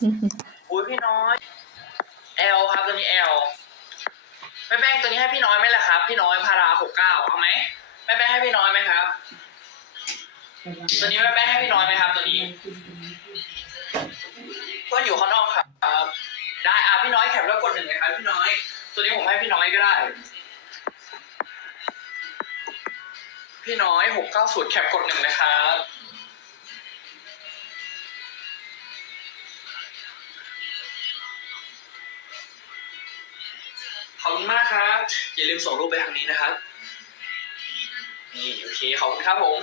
อุ้ยพี่น้อยแอลครับตัวนี้แอลแม่แป้งตัวนี้ให้พี่น้อยไหมล่ะครับ พี่น้อยพาราหกเก้าเอาไหมแม่แป้งให้พี่น้อยไหมครับ ตัวนี้แม่แป้งให้พี่น้อยไหมครับ ตัวนี้เพื่อนอยู่ข้างนอกครับ ได้อะพี่น้อยแคปแล้วกดหนึ่งเลยครับพี่น้อย ตัวนี้ผมให้พี่น้อยก็ได้ พี่น้อยหกเก้าศูนย์แคปกดหนึ่งนะครับ ขอบคุณมากครับ อย่าลืมส่งรูปไปทางนี้นะครับ นี่โอเคขอบคุณครับผม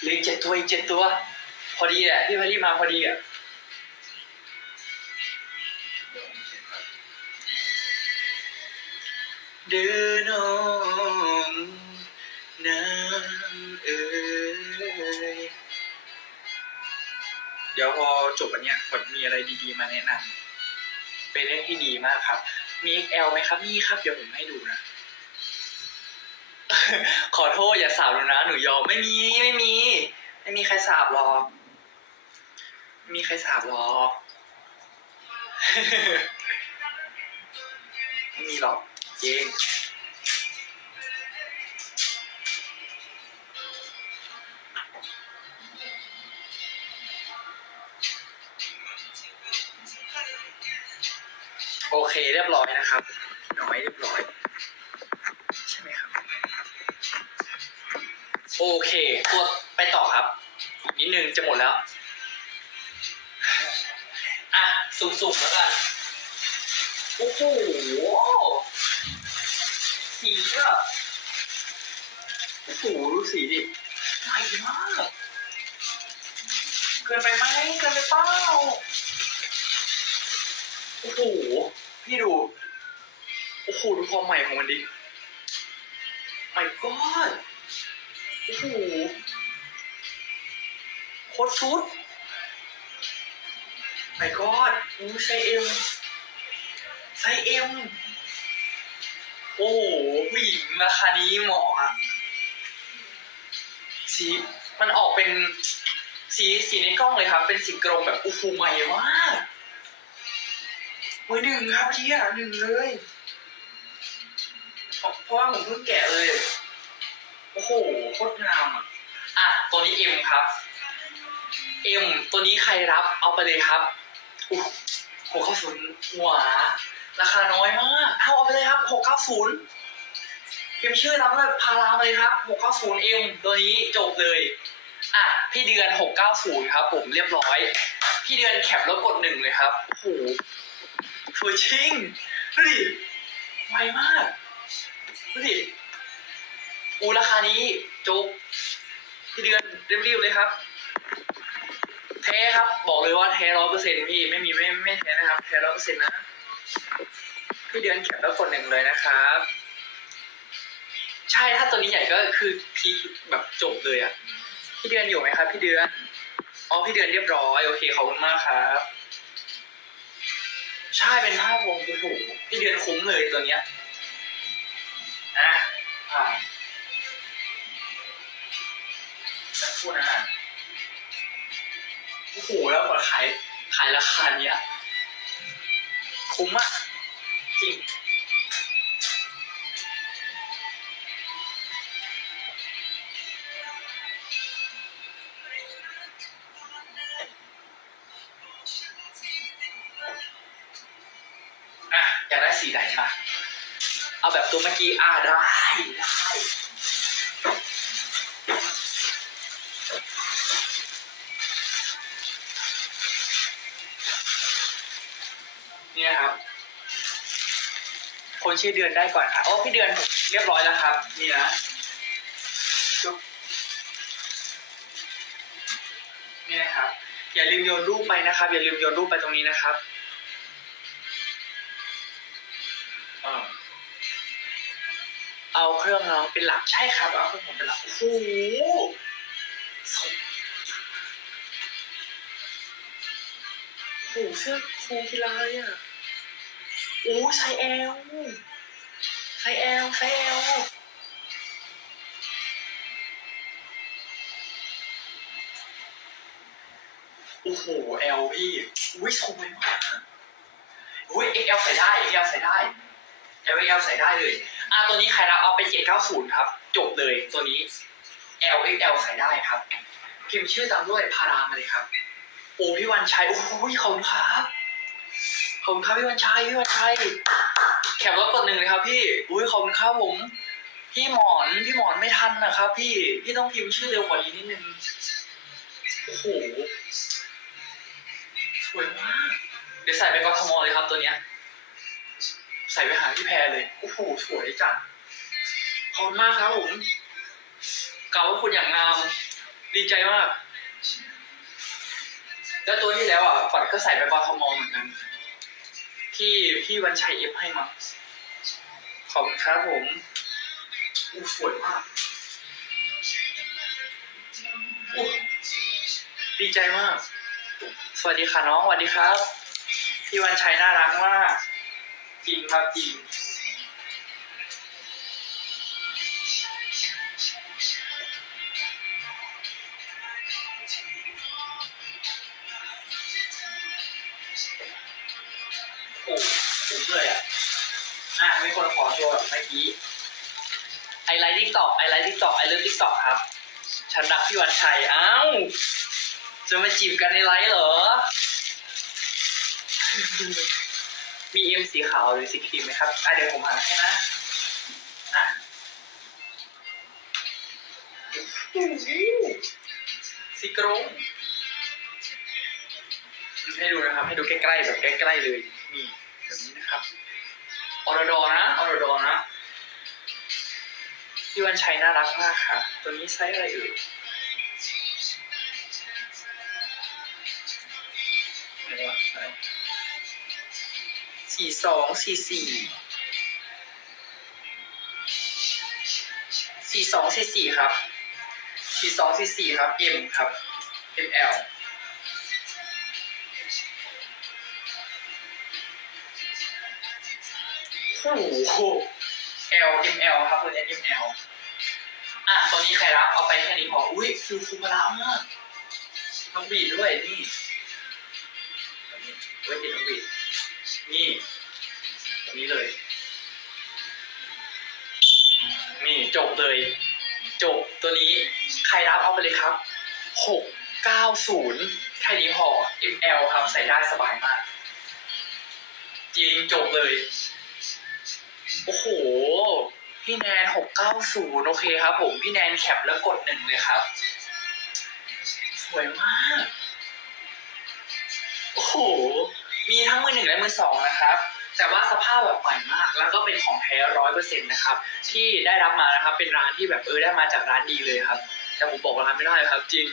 เหลืออกเจ็ดตัวอีกเจ็ดตัว พอดีแหละพี่พารีมาพอดีอะเดินน้องน้ำเอ่ยเดี๋ยวพอจบอันเนี้ยผมมีอะไรดีๆมาแนะนำเป็นเรื่องที่ดีมากครับ มี XL ไหมครับ มีครับ เดี๋ยวผมให้ดูนะ ขอโทษอย่าสาบหนูนะ หนูยอม ไม่มี ไม่มี ไม่มีใครสาบหรอกไม่มีใครสาบหรอกไม่มีหรอกจริง เรียบร้อยนะครับน้อยเรียบร้อย ใช่ไหมครับ โอเคตัวไปต่อครับอีกนิดนึงจะหมดแล้ว อะ สุ่มๆแล้วกัน โอ้โหสีอะโอ้โหดูสีดิใหม่มากเกินไปไหมเกินไปเปล่าโอ้โห พี่ดู โอ้โห ดูความใหม่ของมันดิ my god โอ้โหโคตรสุด my god อู้ไซเอ็มไซเอ็ม โอ้โหผู้หญิงราคานี้เหมาะอะสีมันออกเป็นสีสีในกล้องเลยครับ เป็นสีกรมแบบโอ้โหใหม่มาก เว้ยหนึ่งครับพี่อะหนึ่งเลยเพราะว่าผมเพิ่งแกะเลย โอ้โหโคตรงามอะอะตัวนี้เอ็มครับเอ็มตัวนี้ใครรับเอาไปเลยครับอู้หกเก้าศูนย์หัวราคาน้อยมากเอาเอาไปเลยครับหกเก้าศูนย์พิมชื่อรับเลยพารามาเลยครับหกเก้าศูนย์เอ็มตัวนี้จบเลยอะพี่เดือนหกเก้าศูนย์ครับ ผมเรียบร้อย พี่เดือนแคปแล้วกดหนึ่งเลยครับโอ้โห ฟูชิงดูดิไวมากดูดิอูราคานี้จุกพี่เดือนรีบๆเลยครับ แท้ครับ บอกเลยว่าแท้ร้อยเปอร์เซ็นต์พี่ไม่มีไม่ไม่แท้นะครับ แท้ร้อยเปอร์เซ็นต์นะ พี่เดือนแคปแล้วกดหนึ่งเลยนะครับ ใช่ถ้าตัวนี้ใหญ่ก็คือพีแบบจบเลยอะ พี่เดือนอยู่ไหมครับ พี่เดือน อ๋อพี่เดือนเรียบร้อย โอเคขอบคุณมากครับ ใช่เป็นภาพวงคุณหูพี่เดือนคุ้มเลยตัวเนี้ยนะผ่านสักครู่นะฮะโอ้โหแล้วกว่าขายขายราคาเนี้ยคุ้มอะจริง ตัวเมื่อกี้อ่าได้ได้เนี่ยครับ คนชื่อเดือนได้ก่อนครับโอ้พี่เดือนเรียบร้อยแล้วครับ นี่นะนี่ยครับ อย่าลืมโยนรูปไปนะครับ อย่าลืมโยนรูปไปตรงนี้นะครับ เอาเครื่องน้องเป็นหลักใช่ครับ เอาเครื่องผมเป็นหลักโอ้โหโหเสื้อครูกีฬาเลยอะโอ้ไซส์ L ไซส์ L ไซส์ L โอ้โห L พี่อุ้ยสวยมากอุ้ย XL ใส่ได้ XL ใส่ได้ XL ใส่ได้เลย อะตัวนี้ใครรับเอาไป790ครับ จบเลยตัวนี้ L XL ใส่ได้ครับ พิมพ์ชื่อตามด้วยพารามาเลยครับ โอ้พี่วันชัย โอ้โหขอบคุณครับขอบคุณครับพี่วันชัย พี่วันชัยแคปรถกดหนึ่งเลยครับ พี่ อุ้ยขอบคุณครับผม พี่หมอน พี่หมอนไม่ทันนะครับ พี่ พี่ต้องพิมพ์ชื่อเร็วกว่านี้นิดนึง โอ้โห สวยมาก เดี๋ยวใส่ไปกทมเลยครับตัวเนี้ย ใส่ไปหาพี่แพรเลยโอ้โหสวยจัดขอบคุณมากครับผมเกาว่าคุณอย่างงาม ดีใจมาก แล้วตัวที่แล้วอะฝันก็ใส่ไปกทมเหมือนกัน ที่พี่วันชัยเอฟให้มาขอบคุณครับผมอู้สวยมากอู้ดีใจมาก สวัสดีค่ะน้องสวัสดีครับ พี่วันชัยน่ารักมาก จริงครับจริงโอ้ผมเลยอะอะมีคนขอโชว์แบบเมื่อกี้ไอไลท์ทิกตอกไอไลท์ทิกตอกไอเลิฟทิกตอกครับฉันรักพี่วันชัยอ้าวจะมาจีบกันในไลฟ์เหรอ มีเอ็มสีขาวหรือสีครีมไหมครับอะเดี๋ยวผมหาให้นะอะสีกรงให้ดูนะครับ ให้ดูใกล้ๆแบบใกล้ๆเลยนี่แบบนี้นะครับออร์ดอนะออร์ดอนะพี่วันชัยน่ารักมากค่ะ ตัวนี้ไซส์อะไรเอ่ยไหนวะไหน สี่สองสี่สี่สี่สองสี่สี่ครับสี่สองสี่สี่ครับ M ครับ ML โอ้โห L ML ครับตัวนี้ ML อะตัวนี้ใครรับเอาไปแค่นี้พออุ้ยฟิลคูมาระมากน้องบีดด้วยนี่นี่ไว้ติดน้องบีด นี่แบบนี้เลย นี่จบเลย จบตัวนี้ใครรับเอาไปเลยครับหกเก้าศูนย์แค่นี้พอ ML ครับ ใส่ได้สบายมาก จริงจบเลย โอ้โห พี่แนนหกเก้าศูนย์โอเคครับผม พี่แนนแคปแล้วกดหนึ่งเลยครับ สวยมาก โอ้โห มีทั้งมือหนึ่งและมือสองนะครับ แต่ว่าสภาพแบบใหม่มาก แล้วก็เป็นของแท้ร้อยเปอร์เซ็นต์นะครับ ที่ได้รับมานะครับ เป็นร้านที่แบบเออได้มาจากร้านดีเลยครับ แต่ผมบอกร้านไม่ได้ครับ จริง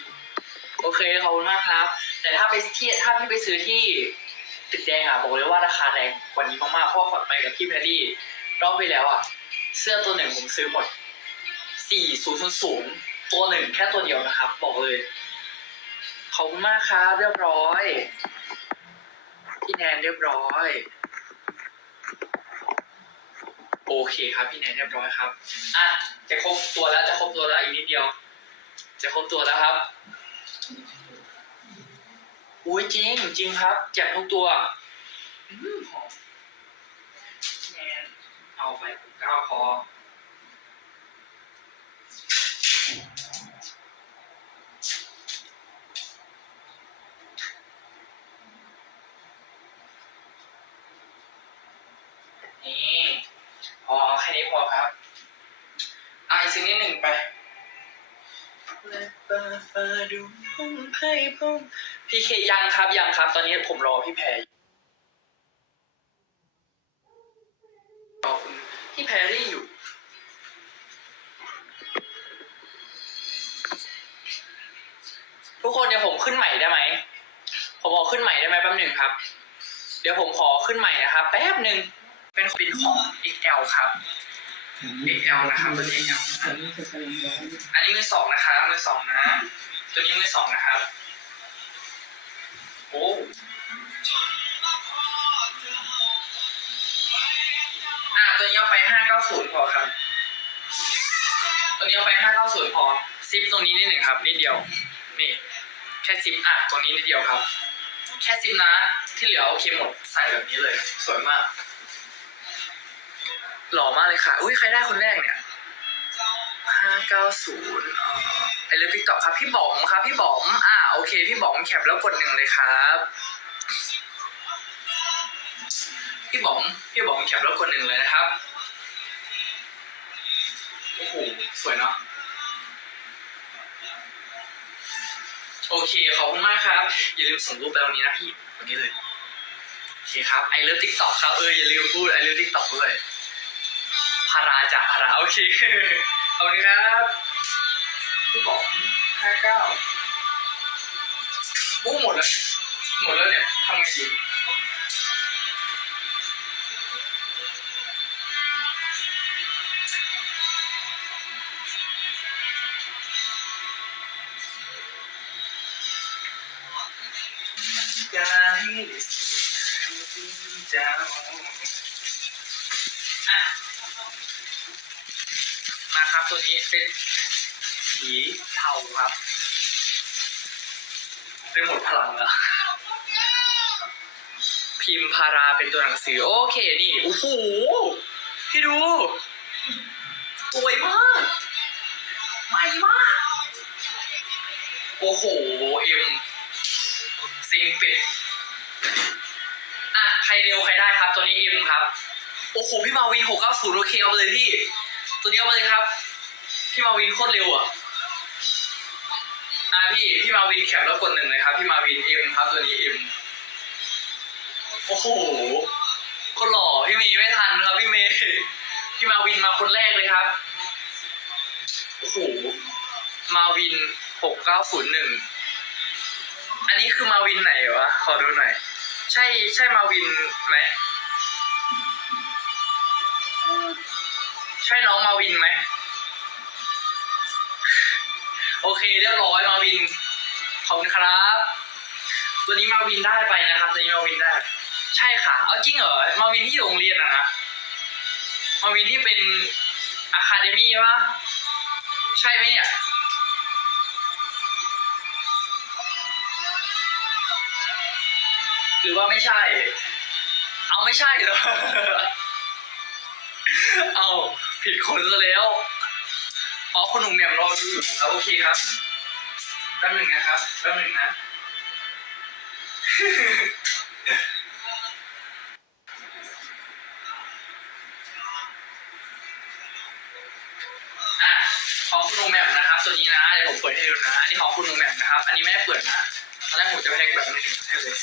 โอเคขอบคุณมากครับ แต่ถ้าไปที่ถ้าพี่ไปซื้อที่ตึกแดงอะบอกเลยว่าราคาแรงกว่านี้มากๆเพราะว่าฝันไปกับพี่แพรรี่รอบไปแล้วอะเสื้อตัวหนึ่งผมซื้อหมดสี่ศูนย์ศูนย์ตัวหนึ่งแค่ตัวเดียวนะครับ บอกเลยขอบคุณมากครับเรียบร้อย พี่แนนเรียบร้อย โอเคครับ พี่แนนเรียบร้อยครับอะจะครบตัวแล้วจะครบตัวแล้วอีกนิดเดียว จะครบตัวแล้วครับอุ้ยจริงจริงครับแจกทุกตัวอืมหอมพี่แนนเอาไปเก้าพอ นี่พอเอาแค่นี้พอครับอะอีกสิ่งนิดหนึ่งไป และเปิดฟ้าดูห้องไพ่พงพี่เคยังครับยังครับ ตอนนี้ผมรอพี่แพรอยู่รอคุณพี่แพรรี่อยู่ทุกคนเดี๋ยวผมขึ้นใหม่ได้ไหม ผมขอขึ้นใหม่ได้ไหมแป๊บหนึ่งครับ เดี๋ยวผมขอขึ้นใหม่นะครับ แป๊บหนึ่งเป็นเป็นของ XL ครับ XL นะครับตัวนี้ XL นะครับอันนี้มือสองนะครับมือสองนะ ตัวนี้มือสองนะครับ โอ้อ่าตัวนี้เอาไปห้าเก้าศูนย์พอครับ ตัวนี้เอาไปห้าเก้าศูนย์พอซิปตรงนี้นิดหนึ่งครับนิดเดียว นี่ แค่ซิปอะตรงนี้นิดเดียวครับ แค่ซิปนะ ที่เหลือโอเคหมดใส่แบบนี้เลย สวยมาก หล่อมากเลยค่ะ อุ้ยใครได้คนแรกเนี่ยห้าเก้าศูนย์ไอเลิฟทิกต็อกครับ พี่บ๋อมครับ พี่บ๋อม อ่า โอเค พี่บ๋อมแคปแล้วกดหนึ่งเลยครับ พี่บ๋อม พี่บ๋อมแคปแล้วกดหนึ่งเลยนะครับ โอ้โห สวยเนาะโอเค ขอบคุณมากครับ อย่าลืมส่งรูปไปตรงนี้นะพี่ วันนี้เลย โอเคครับ ไอเลิฟทิกต็อกครับ เอออย่าลืมพูดไอเลิฟทิกต็อกด้วยาราจากพาราโอเคขอบคุณครับพี่บอกห้าเก้าบู้หมดแล้วหมดแล้วเนี่ยทำไงดีใจเจ้า ครับ ตัวนี้เป็นสีเทาครับเป็นหมดพลังแล้วพิมพ์พาราเป็นตัวหนังสือ โอเคนี่โอ้โหพี่ดู สวยมากใหม่มาก โอ้โห เอ็มซิงเป็ดอะ ใครเร็ว ใครได้ครับ ตัวนี้เอ็มครับ โอ้โห พี่มาวินหกเก้าศูนย์โอเค เอาไปเลยพี่ ตัวนี้เอาไปเลยครับ พี่มาวินโคตรเร็วอะอะพี่พี่มาวินแคปแล้วกดหนึ่งเลยครับ พี่มาวินเอ็มครับตัวนี้เอ็มโอ้โหคนหล่อพี่เมย์ไม่ทันครับพี่เมย์พี่มาวินมาคนแรกเลยครับโอ้โหมาวินหกเก้าศูนย์หนึ่งอันนี้คือมาวินไหนวะขอดูหน่อย ใช่ใช่มาวินไหมใช่น้องมาวินไหม โอเค เรียบร้อยมาวิน ขอบคุณครับ ตัวนี้มาวินได้ไปนะครับ ตัวนี้มาวินได้ ใช่ค่ะ เอาจริงเหรอ มาวินที่อยู่โรงเรียนอะนะ มาวินที่เป็นอะคาเดมี่ปะใช่ไหมเนี่ยหรือว่าไม่ใช่ เอาไม่ใช่เหรอ เอาผิดคนซะแล้ว คุณหนุ่มแหม่มรอดูอยู่ครับโอเคครับแป๊บหนึ่งนะครับแป๊บหนึ่งนะอะของคุณหนุ่มแหม่มนะครับตัวนี้นะเดี๋ยวผมเปิดให้ดูนะ อันนี้ของคุณหนุ่มแหม่มนะครับ อันนี้ไม่ได้เปิดนะตอนแรกผมจะแพ็กแบบนี้ให้เลย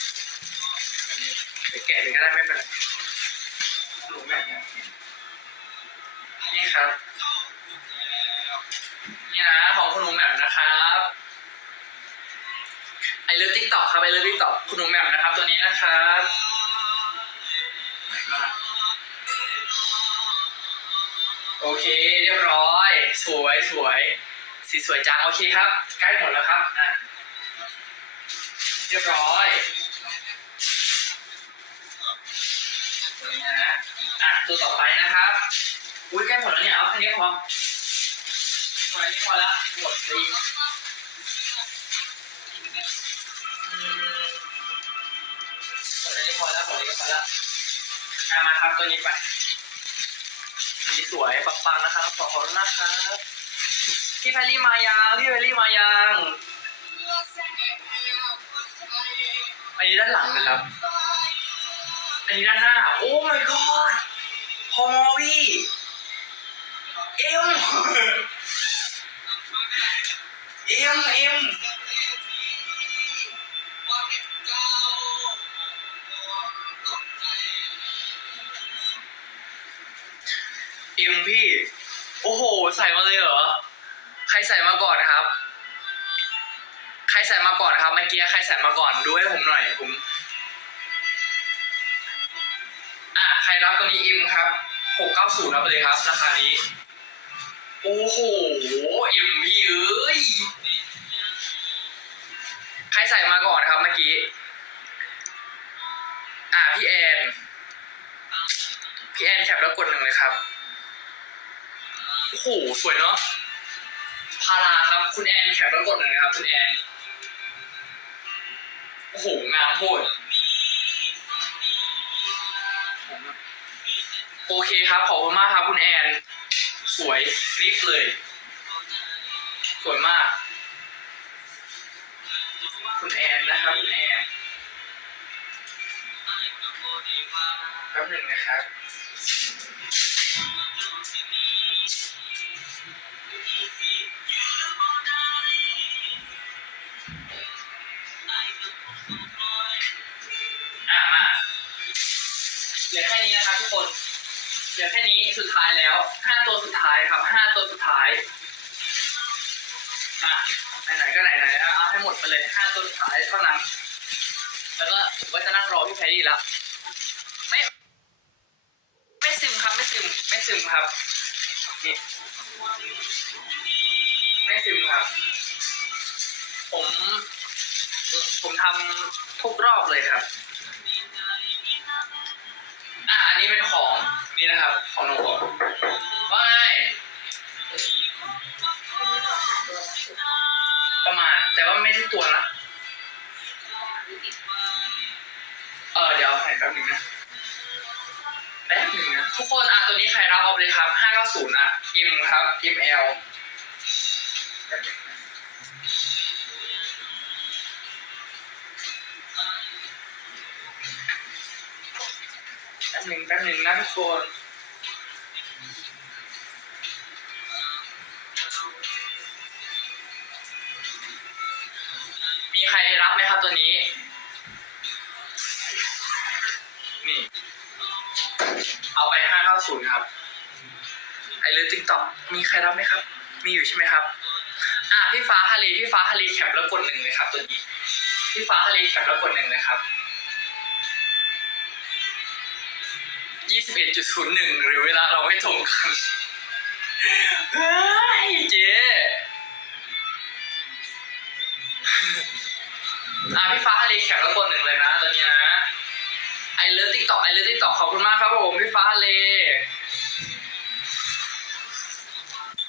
แกะเลยก็ได้ไม่เป็นไรคุณหนุ่มแหม่มเนี่ยนี่ครับ นะของคุณหนุ่มแหม่มนะครับไอเลิฟทิกตอกครับไอเลิฟทิกตอกคุณหนุ่มแหม่มนะครับ ตัวนี้นะครับโอเคเรียบร้อย สวยสวยสีสวยจังโอเคครับ ใกล้หมดแล้วครับอะเรียบร้อยนะอะตัวต่อไปนะครับ อุ้ยใกล้หมดแล้วเนี่ยเอาแค่นี้พอ ตัวนี้พอละหมดเลยอืมหมดอันนี้พอแล้วหมดอันนี้พอแล้วอะมาครับตัวนี้ไปสีสวยปังๆนะครับขอบคุณมากครับพี่แพรรี่มายังพี่แพรรี่มายังอันนี้ด้านหลังนะครับ อันนี้ด้านหน้า โอ้ my god พอมอวี่เอ็ม เอ็มเอ็มเอ็มพี่ โอ้โห ใส่มาเลยเหรอ ใครใส่มาก่อนครับ ใครใส่มาก่อนครับเมื่อกี้ใครใส่มาก่อนดูให้ผมหน่อยผมอะใครรับตัวนี้อิมครับหกเก้าศูนย์รับไปเลยครับราคานี้ โอ้โห หสวยเนาะพาราครับ คุณแอนแคปแล้วกดหนึ่งนะครับ คุณแอนโอ้โหงามโหดโอเคครับ ขอบคุณมากครับคุณแอน สวยริฟเลย สวยมาก คุณแอนนะครับ คุณแอนแป๊บหนึ่งนะครับ ลือแค่นี้นะครับทุกคนเหลือแค่นี้สุดท้ายแล้วห้าตัวสุดท้ายครับห้าตัวสุดท้ายอะไหนๆก็ไหนๆแล้วเอาให้หมดไปเลยห้าตัวสุดท้ายเท่านั้น แล้วก็ผมก็จะนั่งรอพี่แพรรี่ละไม่ ไม่ซึมครับไม่ซึมไม่ซึมครับนี่ไม่ซึมครับ ผม ผมทำทุกรอบเลยครับ นี้เป็นของนี่นะครับ ของโนโกะว่าไงประมาณ แต่ว่าไม่ใช่ตัวนะ เออเดี๋ยวให้แป๊บหนึงนะแป๊บหนึงนะทุกคนอะตัวนี้ใครรับเอาเลยครับ590อะ M ครับ ML แป๊บนึงนะ หนึ่งแป๊บหนึ่งนะทุกคนมีใครรับไหมครับตัวนี้ นี่ เอาไปห้าเก้าศูนย์ครับ ไอเลือติ๊กต็อกมีใครรับไหมครับ มีอยู่ใช่ไหมครับ อะพี่ฟ้าฮารีพี่ฟ้าฮารีแคปแล้วกดหนึ่งเลยครับ ตัวนี้ พี่ฟ้าฮารีแคปแล้วกดหนึ่งเลยครับ ยี่สิบเอ็ดจุดศูนย์หนึ่งหรือเวลาเราไม่ตรงกัน เฮ้ยเจ๊อะพี่ฟ้าฮารีแคปแล้วกดหนึ่งเลยนะตัวนี้นะ ไอเลิฟติ๊กต็อกไอเลิฟติ๊กต็อกขอบคุณมากครับผมพี่ฟ้าเล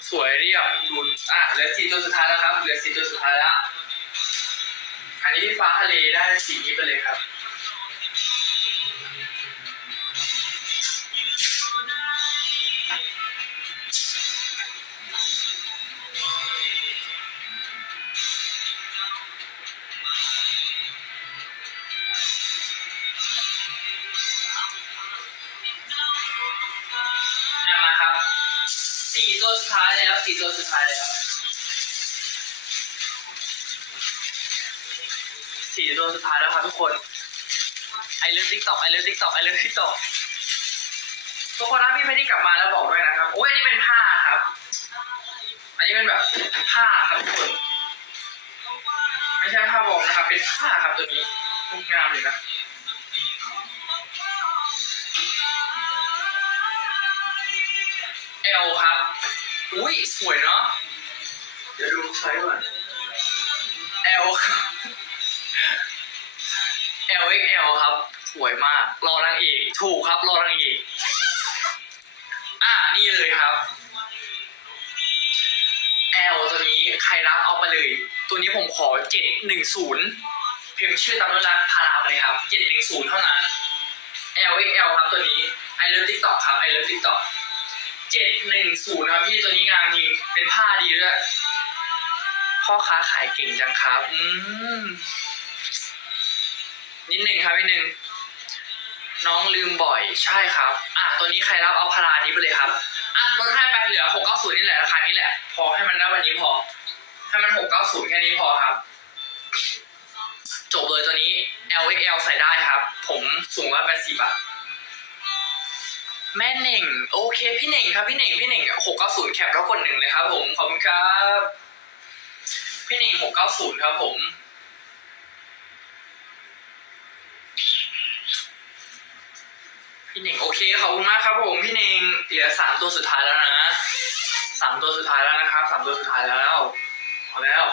สวยเรียบดูอะเหลือสี่ตัวสุดท้ายแล้วครับเหลือสี่ตัวสุดท้ายแล้ว อันนี้พี่ฟ้าทะเลได้สีนี้ไปเลยครับ สุดท้ายแล้วสี่ตัวสุดท้ายแล้วสี่ตัวสุดท้ายแล้วครับทุกคนไอเลิฟทิกตอกไอเลิฟทิกตอกไอเลิฟทิกตอกทุกคนถ้าพี่ไม่ได้กลับมาแล้วบอกด้วยนะครับโอ้ยอันนี้เป็นผ้าครับ อันนี้เป็นแบบผ้าครับทุกคนไม่ใช่ผ้าวอร์มนะครับ เป็นผ้าครับตัวนี้งามเลยนะเอลครับ อุ้ยสวยเนาะเดี๋ยวดูไซส์ก่อน L ครับ L XL ครับสวยมาก รอนางเอกถูกครับ รอนางเอกอ่านี่เลยครับ L ตัวนี้ใครรับเอาไปเลย ตัวนี้ผมขอ 710 พิมพ์ชื่อตามด้วยร้านพาราเลยครับ 710 เท่านั้น L XL ครับตัวนี้ I love TikTok ครับ I love TikTok เจ็ดหนึ่งศูนย์ครับพี่ตัวนี้งานจริงเป็นผ้าดีด้วยพ่อค้าขายเก่งจังครับ อืมนิดหนึ่งครับนิดหนึ่งน้องลืมบ่อยใช่ครับ อะตัวนี้ใครรับเอาพารานี้ไปเลยครับ อะลดให้ไปเหลือหกเก้าศูนย์นี่แหละราคานี้แหละ พอให้มันได้วันนี้พอ ให้มันหกเก้าศูนย์แค่นี้พอครับ จบเลยตัวนี้ L X L ใส่ได้ครับ ผมสูงร้อยแปดสิบอะ แม่เหน่ง โอเค พี่เหน่งครับพี่เหน่งพี่เหน่งหกเก้าศูนย์แคปแล้วกดหนึ่งเลยครับผมขอบคุณครับ พี่เหน่งหกเก้าศูนย์ครับผมพี่เหน่งโอเคขอบคุณมากครับผมพี่เหน่งเหลือสามตัวสุดท้ายแล้วนะสามตัวสุดท้ายแล้วนะครับสามตัวสุดท้ายแล้วพอแล้ว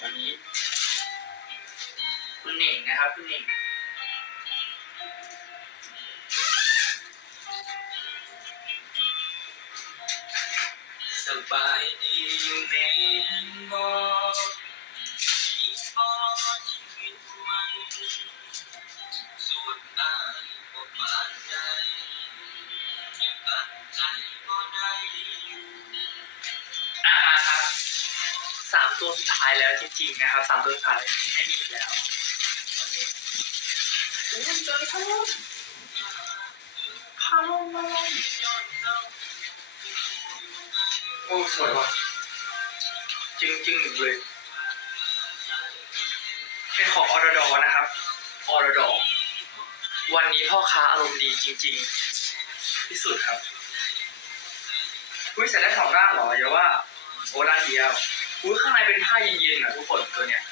วันนี้ คุณเหน่งนะครับคุณเหน่ง บายดีแม่นบ่ที่บ่ชีวิตมันสุดอายบ่ปานใดยังตัดใจบ่ได้อยู่สามตัวสุดท้ายแล้วจริงๆนะครับสามตัวสุดท้ายไม่มีแล้วตอนนี้อุ้ยเจอพะลมพะลมพะลม โอ้สวยว่ะจริงจริงๆเลยเป็นของออร์ดอนะครับออร์ดอวันนี้พ่อค้าอารมณ์ดีจริง ๆ ที่สุดครับอุ้ยใส่ได้สองด้านเหรออย่าว่าโอ้ด้านเดียวอุ้ยข้างในเป็นผ้าเย็นๆอะทุกคนตัวเนี้ย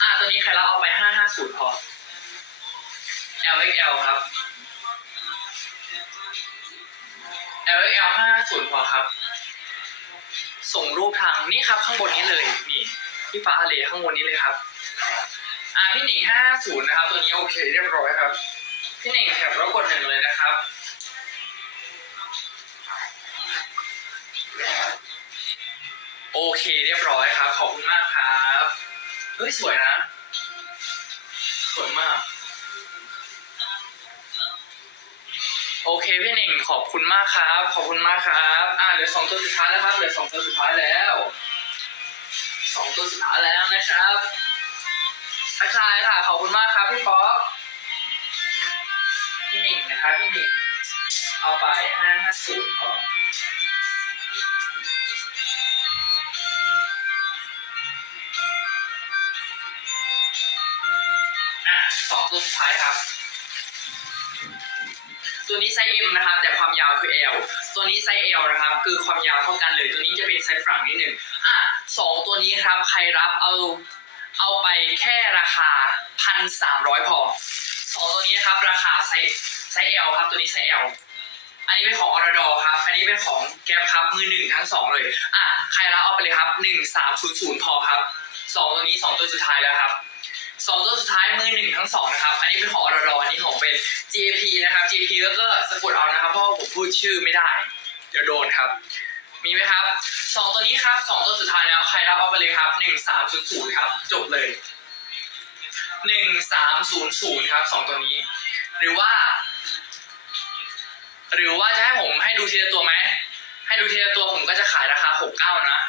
อะตัวนี้ใครเราเอาไปห้าห้าศูนย์พอ LXL ครับ LXL ห้าศูนย์พอครับ ส่งรูปทางนี่ครับข้างบนนี้เลยนี่ที่ฟ้าทะเลข้างบนนี้เลยครับอะพี่หนิงห้าศูนย์นะครับ ตัวนี้โอเคเรียบร้อยครับ พี่หนิงแคปแล้วกดหนึ่งเลยนะครับโอเคเรียบร้อยครับ ขอบคุณมากครับ เฮ้ย สวยนะ สวยมาก โอเคพี่หนิงขอบคุณมากครับ ขอบคุณมากครับ อ่าเหลือสองตัวสุดท้ายแล้วครับเหลือสองตัวสุดท้ายแล้วสองตัวสุดท้ายแล้วนะครับทักทายค่ะ ขอบคุณมากครับพี่ป๊อปพี่หนิงนะครับพี่หนิงเอาไปห้าห้าศูนย์พออะสองตัวสุดท้ายครับ ตัวนี้ไซส์ M นะครับ แต่ความยาวคือ L ตัวนี้ไซส์ L นะครับ คือความยาวเท่ากันเลย ตัวนี้จะเป็นไซส์ฝรั่งนิดหนึ่งอะสองตัวนี้ครับ ใครรับเอาเอาไปแค่ราคาพันสามร้อยพอสองตัวนี้นะครับ ราคาไซส์ไซส์ L ครับ ตัวนี้ไซส์ L อันนี้เป็นของออร์ดอครับ อันนี้เป็นของแก๊ปครับ มือหนึ่งทั้งสองเลย อะ ใครรับเอาไปเลยครับหนึ่งสามศูนย์ศูนย์พอครับสองตัวนี้สองตัวสุดท้ายแล้วครับ สองตัวสุดท้ายมือหนึ่งทั้งสองนะครับ อันนี้เป็นของอรออันนี้ของเป็น GAP นะครับ GAP แล้วก็สะกดเอานะครับ เพราะผมพูดชื่อไม่ได้ เดี๋ยวโดนครับ มีไหมครับสองตัวนี้ครับสองตัวสุดท้ายแล้วใครรับเอาไปเลยครับหนึ่งสามศูนย์ศูนย์ครับ จบเลยหนึ่งสามศูนย์ศูนย์ครับสองตัวนี้ หรือว่า หรือว่าจะให้ผมให้ดูทีละตัวไหมให้ดูทีละตัวผมก็จะขายราคาหกเก้านะ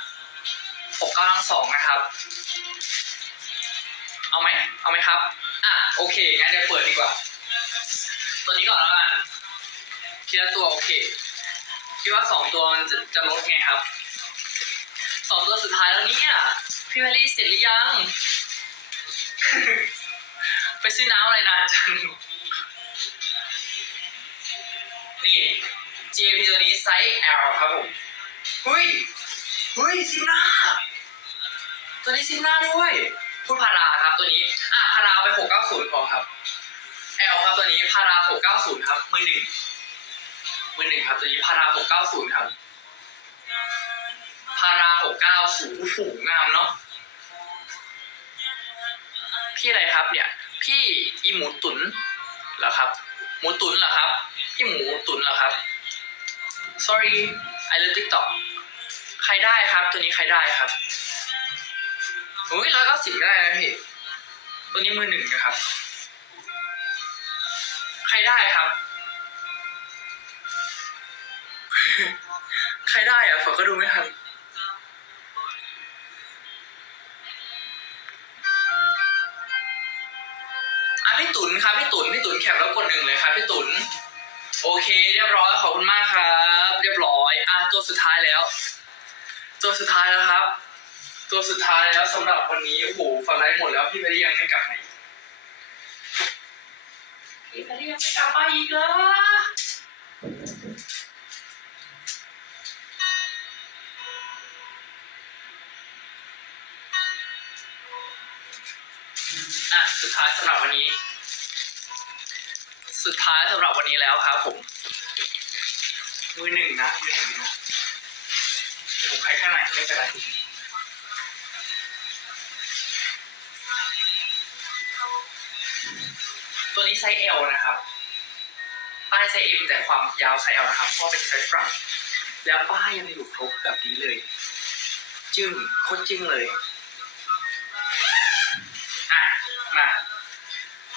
หกเก้าทั้งสองนะครับ เอาไหมเอาไหมครับ อะโอเคงั้นเดี๋ยวเปิดดีกว่า ตัวนี้ก่อนแล้วกันทีละตัวโอเคคิดว่าสองตัวมันจะจะลดไงครับสองตัวสุดท้ายแล้วเนี่ยพี่แพรรี่เสร็จหรือยัง ไปซื้อน้ำอะไรนานจังนี่ JP ตัวนี้ไซส์ L ครับผมเฮ้ยเฮ้ยซิมหน้า ตัวนี้ซิมหน้าด้วย พูดพาราครับตัวนี้อะพาราไป690พอครับ L ครับตัวนี้พารา690ครับมือหนึ่งมือหนึ่งครับตัวนี้พารา690ครับพารา690โอ้โหงามเนาะพี่อะไรครับเนี่ย พี่อีหมูตุนเหรอครับ หมูตุนเหรอครับ พี่หมูตุนเหรอครับ sorry I love TikTok ใครได้ครับ ตัวนี้ใครได้ครับ อุ้ยร้อยเก้าสิบได้นะพี่ ตัวนี้มือหนึ่งนะครับ ใครได้ครับ ใครได้อะฝนก็ดูไม่ทันอะพี่ตุนครับพี่ตุนพี่ตุนแคปแล้วกดหนึ่งเลยครับพี่ตุนโอเค เรียบร้อยขอบคุณมากครับ เรียบร้อย อะตัวสุดท้ายแล้ว ตัวสุดท้ายแล้วครับ ตัวสุดท้ายแล้วสำหรับวันนี้โอ้โหฝันร้ายหมดแล้วพี่แพรรี่ยังไม่กลับมาอีกพี่แพรรี่ยังไม่กลับมาอีกเหรออะสุดท้ายสำหรับวันนี้ สุดท้ายสำหรับวันนี้แล้วครับผมมือหนึ่งนะมือหนึ่งนะเดี๋ยวผมใครข้างไหนไม่เป็นไร ตัวนี้ไซส์ L นะครับป้ายไซส์ M แต่ความยาวไซส์ L นะครับเพราะเป็นไซส์ฝรั่งแล้วป้ายยังอยู่ครบแบบนี้เลย จึ้งโคตรจึ้งเลยอะมา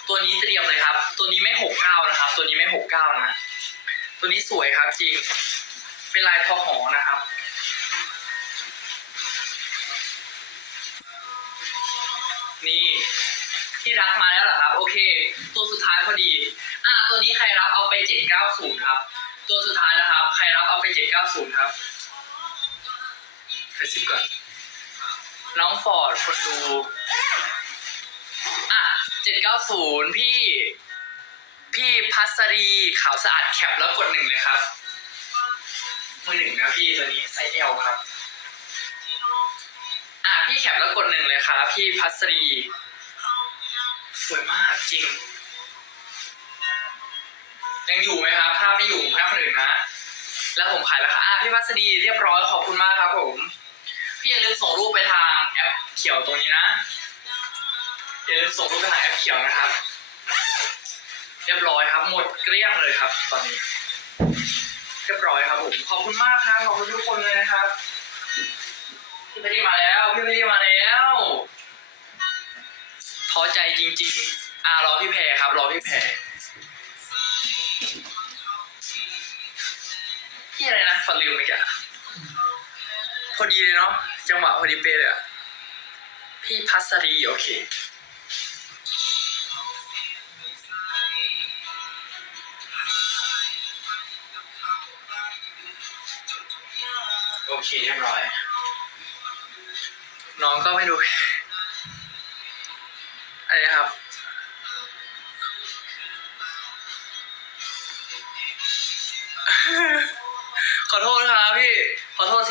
ตัวนี้เตรียมเลยครับ ตัวนี้ไม่หกเก้านะครับ ตัวนี้ไม่หกเก้านะ ตัวนี้สวยครับจริง เป็นลายทอหอนะครับ นี่ ที่รักมาแล้วเหรอครับ โอเค ตัวสุดท้ายพอดี อะตัวนี้ใครรับเอาไป 790 ครับ ตัวสุดท้ายนะครับ ใครรับเอาไป 790 ครับไปสิบก่อนน้องฟอร์ดคนดู อะ 790 พี่ พี่พัสรีขาวสะอาดแคปแล้วกดหนึ่งเลยครับมือหนึ่งนะพี่ตัวนี้ไซส์ L ครับ อะ พี่แคปแล้วกดหนึ่งเลยครับ พี่พัสรี สวยมากจริง ยังอยู่ไหมครับถ้าไม่อยู่ให้คนอื่นนะ แล้วผมขายราคาอะพี่พัสดีเรียบร้อยขอบคุณมากครับผม พี่อย่าลืมส่งรูปไปทางแอปเขียวตรงนี้นะ อย่าลืมส่งรูปไปทางแอปเขียวนะครับ เรียบร้อยครับ หมดเกลี้ยงเลยครับ ตอนนี้ เรียบร้อยครับผม ขอบคุณมากครับขอบคุณทุกคนเลยนะครับ พี่ไม่ได้มาแล้ว พี่ไม่ได้มาแล้ว ท้อใจจริง ๆ อ่ารอพี่แพรครับ รอพี่แพรพี่อะไรนะฝันลืมไปแกะพอดีเลยเนาะจังหวะพอดีเป๊ะเลยอะพี่พัสรีโอเคโอเคเรียบร้อย น้องก็ไม่ดู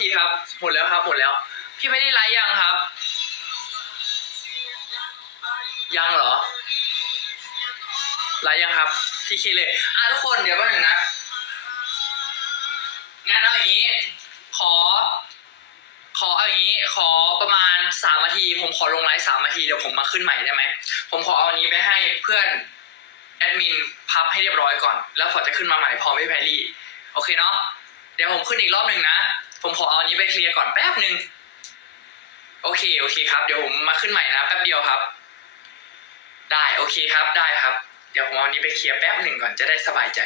ขอโทษทีครับ หมดแล้วครับ หมดแล้ว พี่ไม่ได้ไลฟ์ยังครับ ยังเหรอ ไลฟ์ยังครับ พี่คิดเลยอะทุกคนเดี๋ยวแป๊บนึงนะ งั้นเอาอย่างนี้ ขอ ขอเอาอย่างนี้ ขอประมาณสามนาที ผมขอลงไลฟ์สามนาทีเดี๋ยวผมมาขึ้นใหม่ได้ไหม ผมขอเอาอันนี้ไปให้เพื่อนแอดมินพับให้เรียบร้อยก่อน แล้วขอจะขึ้นมาใหม่พร้อมพี่แพรรี่ โอเคเนาะเดี๋ยวผมขึ้นอีกรอบหนึ่งนะ ผมขอเอาอันนี้ไปเคลียร์ก่อนแป๊บหนึ่งโอเคโอเคครับ เดี๋ยวผมมาขึ้นใหม่นะแป๊บเดียวครับ ได้โอเคครับได้ครับ เดี๋ยวผมเอาอันนี้ไปเคลียร์แป๊บหนึ่งก่อนจะได้สบายใจ